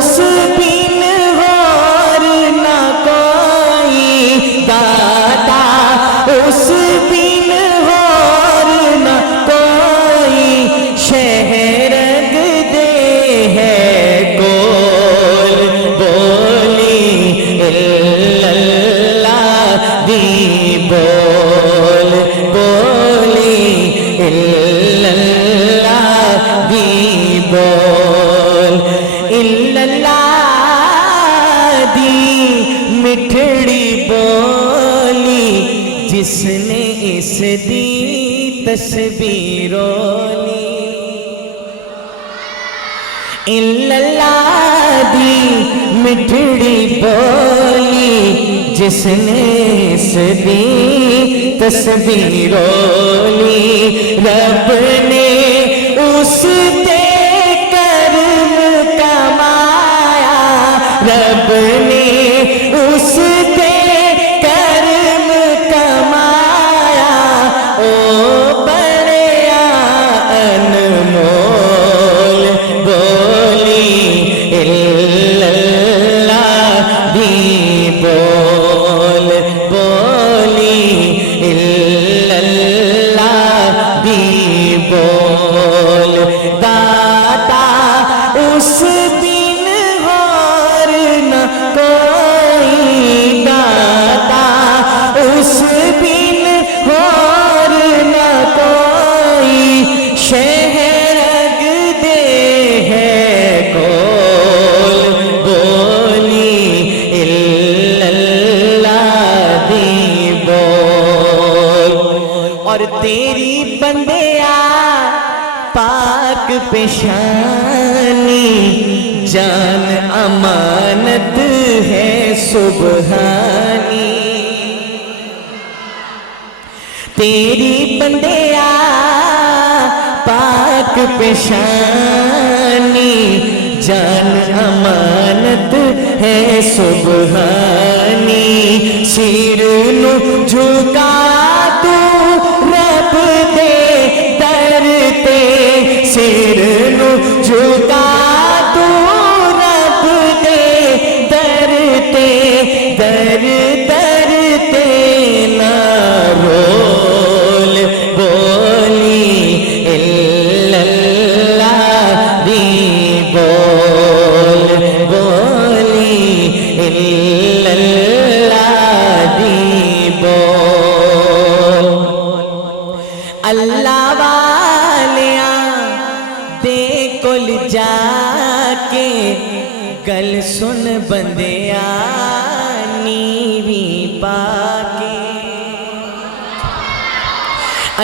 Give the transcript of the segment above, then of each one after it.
اس بن اور نہ کوئی داتا، اس بن اور نہ کوئی شہر دے ہے کول بولی اللہ دی بول بولی اللہ دی بول اللہ دی مٹھڑی بولی جس نے اس دی تصویر لی اللہ دی مٹھڑی بولی جس نے اس دی تصویر لی رب نے اس تے کرم کمایا رب نے اس تے کرم کمایا او بڑیا انمول بولی اللہ دی بول بولی اللہ دی بول داتا اس بن اور نہ کوئی داتا اس بن اور نہ کوئی شہر دے ہے کول بولی اللہ دی بول اور تیری بندیا پاک پیشانی جان امانت ہے سبحانی تیری بندیا پاک پیشانی جان امانت ہے سبحانی سر نو جھکا تو رب دے در تے سر نو جھکا تو رب دے در تے در در تے نہ رول بولی اللہ دی بول بولی اللہ دی بول اللہ والیاں دے کول جا کے گل سن بندیا نیوی پا کے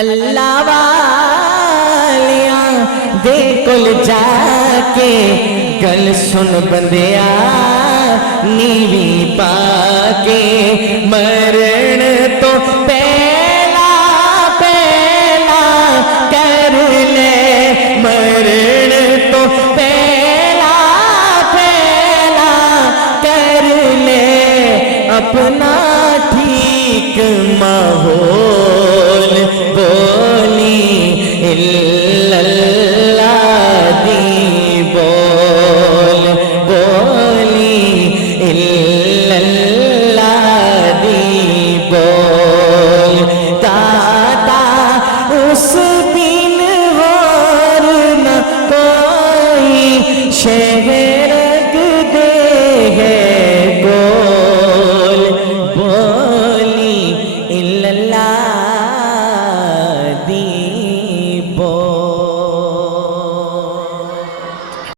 اللہ والیاں دے کول جا کے گل سن بندیا نیوی پا کے مرن تو پہلا پہلا کر لے مرن تو پہلا پہلا کر لے اپنا ٹھیک ماحول بولی اللہ دی بول بولی اللہ دی بول داتا اس بن اور نہ کوئی شہر